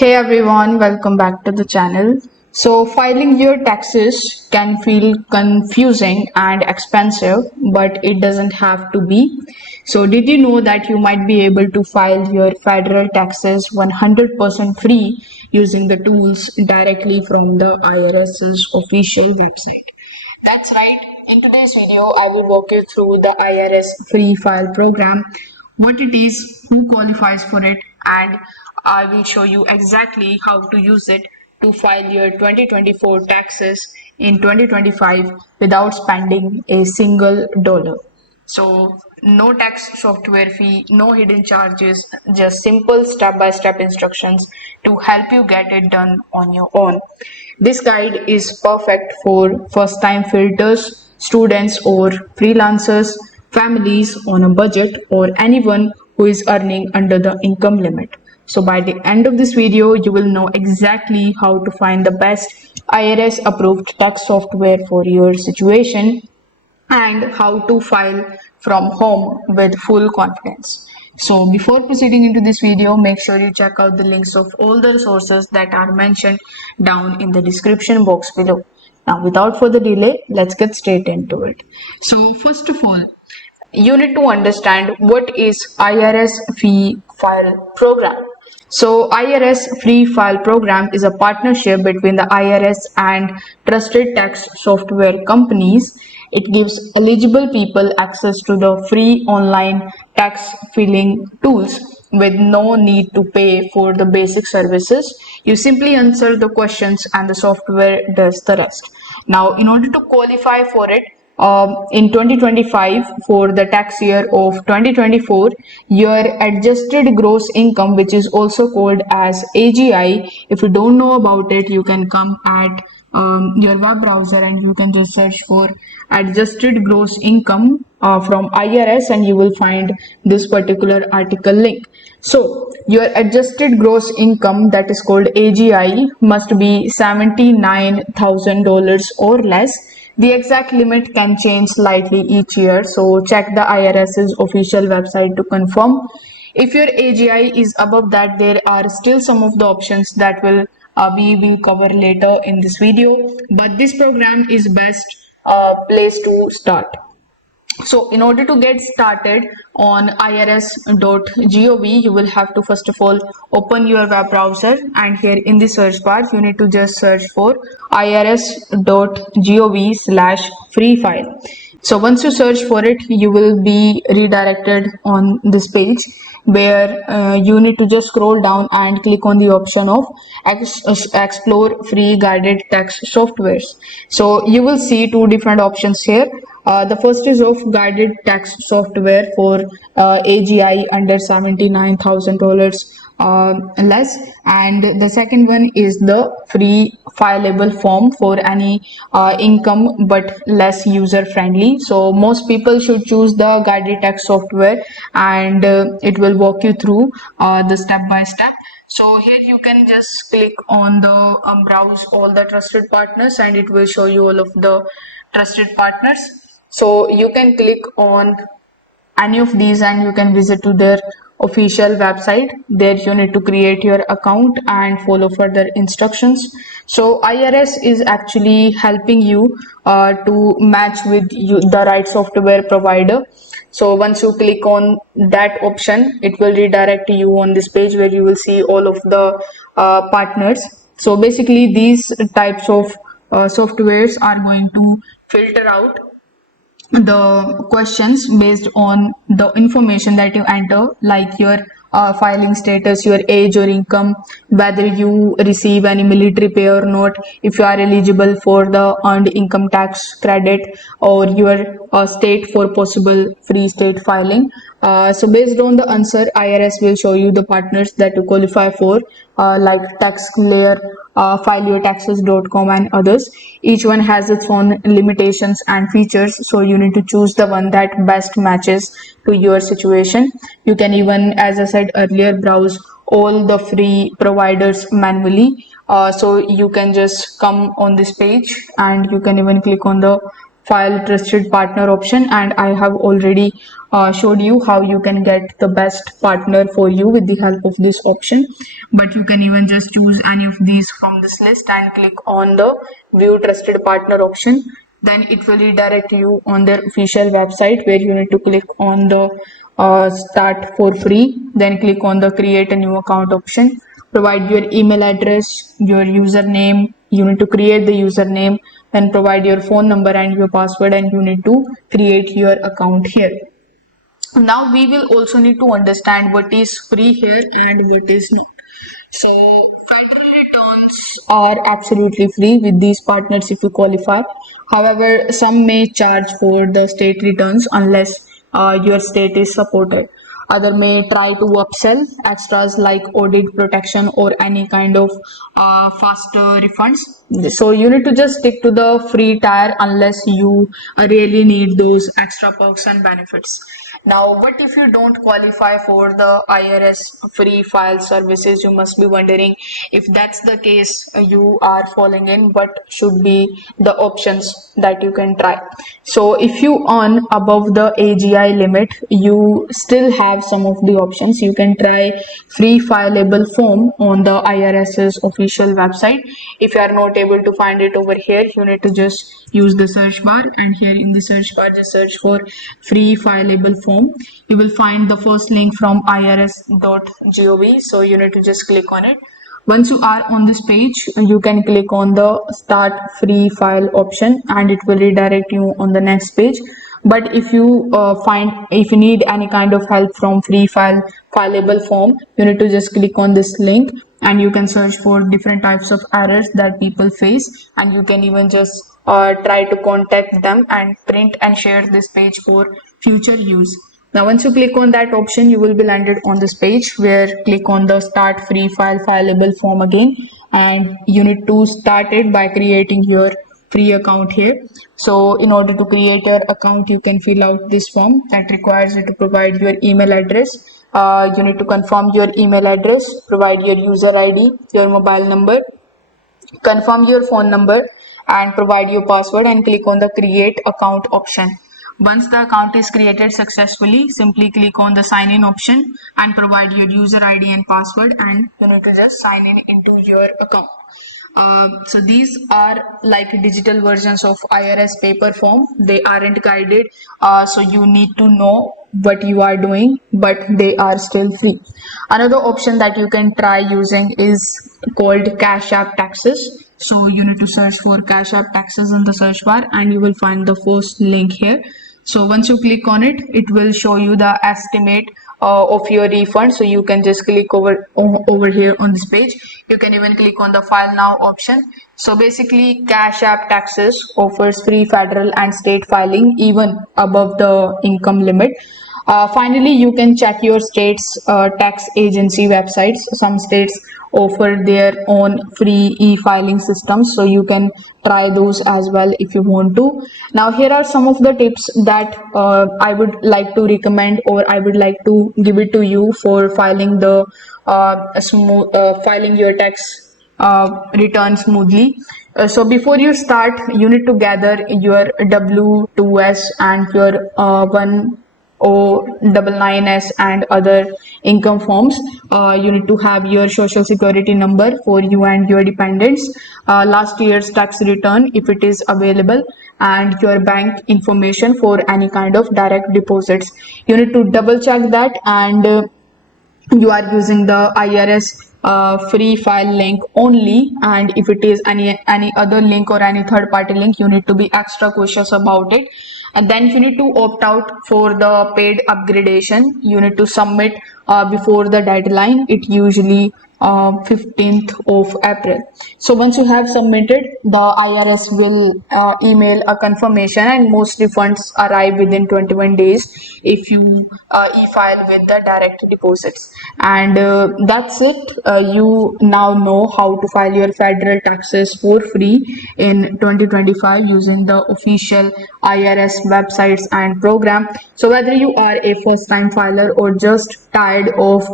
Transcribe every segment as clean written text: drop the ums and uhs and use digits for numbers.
Hey everyone, welcome back to the channel. So, filing your taxes can feel confusing and expensive, but it doesn't have to be. So, did you know that you might be able to file your federal taxes 100% free using the tools directly from the IRS's official website? That's right. In today's video, I will walk you through the IRS Free File program, what it is, who qualifies for it, and I will show you exactly how to use it to file your 2024 taxes in 2025 without spending a single dollar. So, no tax software fee, no hidden charges, just simple step-by-step instructions to help you get it done on your own. This guide is perfect for first-time filters, students or freelancers, families on a budget, or anyone who is earning under the income limit. So by the end of this video, you will know exactly how to find the best IRS approved tax software for your situation and how to file from home with full confidence. So before proceeding into this video, make sure you check out the links of all the resources that are mentioned down in the description box below. Now without further delay, let's get straight into it. So first of all, you need to understand what is IRS Free File Program. So IRS Free File Program is a partnership between the IRS and trusted tax software companies. It gives eligible people access to the free online tax filing tools with no need to pay for the basic services. You simply answer the questions and the software does the rest. Now, in order to qualify for it, in 2025 for the tax year of 2024, your adjusted gross income, which is also called as AGI, if you don't know about it, you can come at your web browser and you can just search for adjusted gross income from IRS and you will find this particular article link. So your adjusted gross income, that is called AGI, must be $79,000 or less. The exact limit can change slightly each year, so check the IRS's official website to confirm. If your AGI is above that, there are still some of the options that we will cover later in this video, but this program is best place to start. So in order to get started on irs.gov, you will have to first of all open your web browser, and here in the search bar you need to just search for irs.gov/free file. So once you search for it, you will be redirected on this page where you need to just scroll down and click on the option of explore free guided tax softwares. So you will see two different options here. The first is of guided tax software for AGI under $79,000 less, and the second one is the free fileable form for any income but less user friendly. So most people should choose the guided tax software, and it will walk you through the step by step. So here you can just click on the browse all the trusted partners, and it will show you all of the trusted partners. So you can click on any of these and you can visit to their official website. There you need to create your account and follow further instructions. So IRS is actually helping you to match with the right software provider. So once you click on that option, it will redirect you on this page where you will see all of the partners. So basically these types of softwares are going to filter out the questions based on the information that you enter, like your filing status, your age or income, whether you receive any military pay or not, if you are eligible for the earned income tax credit, or your state for possible free state filing. So based on the answer, IRS will show you the partners that you qualify for, like TaxClear, fileyourtaxes.com and others. Each one has its own limitations and features, so you need to choose the one that best matches to your situation. You can even, as I said earlier, browse all the free providers manually. So you can just come on this page and you can even click on the file trusted partner option, and I have already showed you how you can get the best partner for you with the help of this option. But you can even just choose any of these from this list and click on the view trusted partner option. Then it will redirect you on their official website, where you need to click on the start for free, then click on the create a new account option, provide your email address, your username. You need to create the username, then provide your phone number and your password, and you need to create your account here. Now we will also need to understand what is free here and what is not. So federal returns are absolutely free with these partners if you qualify. However, some may charge for the state returns unless your state is supported. Other may try to upsell extras like audit protection or any kind of faster refunds. So you need to just stick to the free tier unless you really need those extra perks and benefits. Now, what if you don't qualify for the IRS free file services? You must be wondering, if that's the case, you are falling in what should be the options that you can try. So, if you earn above the AGI limit, you still have some of the options. You can try free fileable form on the IRS's official website. If you are not able to find it over here, you need to just use the search bar, and here in the search bar just search for free fileable form. You will find the first link from irs.gov, so you need to just click on it. Once you are on this page, you can click on the start free file option and it will redirect you on the next page. But if you if you need any kind of help from free fileable form, you need to just click on this link and you can search for different types of errors that people face, and you can even just try to contact them and print and share this page for future use. Now, once you click on that option, you will be landed on this page where click on the start free fileable form again, and you need to start it by creating your free account here. So in order to create your account, you can fill out this form that requires you to provide your email address. You need to confirm your email address, provide your user ID, your mobile number, confirm your phone number, and provide your password, and click on the create account option. Once the account is created successfully, simply click on the sign in option and provide your user ID and password, and you need to just sign in into your account. So these are like digital versions of IRS paper form. They aren't guided, so you need to know what you are doing, but they are still free. Another option that you can try using is called Cash App Taxes. So you need to search for Cash App Taxes in the search bar and you will find the first link here. So once you click on it, it will show you the estimate of your refund. So you can just click over here on this page. You can even click on the file now option. So basically, Cash App Taxes offers free federal and state filing even above the income limit. Finally, you can check your state's tax agency websites. Some states offer their own free e-filing systems, so you can try those as well if you want to. Now, here are some of the tips that I would like to recommend, or I would like to give it to you for filing the filing your tax return smoothly. So before you start, you need to gather your W2S and your 1099S and other income forms. You need to have your social security number for you and your dependents, last year's tax return if it is available, and your bank information for any kind of direct deposits. You need to double check that, and you are using the IRS free file link only, and if it is any other link or any third party link, you need to be extra cautious about it. And then you need to opt out for the paid upgradation. You need to submit before the deadline. It usually 15th of April. So once you have submitted, the IRS will email a confirmation, and most refunds arrive within 21 days if you e-file with the direct deposits. And that's it. You now know how to file your federal taxes for free in 2025 using the official IRS websites and program. So whether you are a first-time filer or just tired of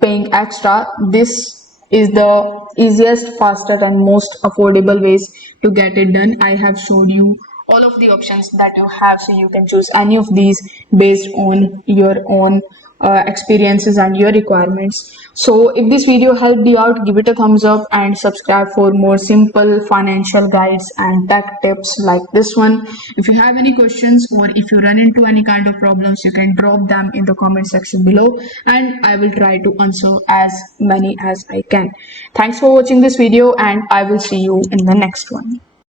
paying extra, this is the easiest, faster, and most affordable ways to get it done. I have showed you all of the options that you have, so you can choose any of these based on your own experiences and your requirements. So if this video helped you out, give it a thumbs up and subscribe for more simple financial guides and tech tips like this one. If you have any questions or if you run into any kind of problems, you can drop them in the comment section below and I will try to answer as many as I can. Thanks for watching this video and I will see you in the next one.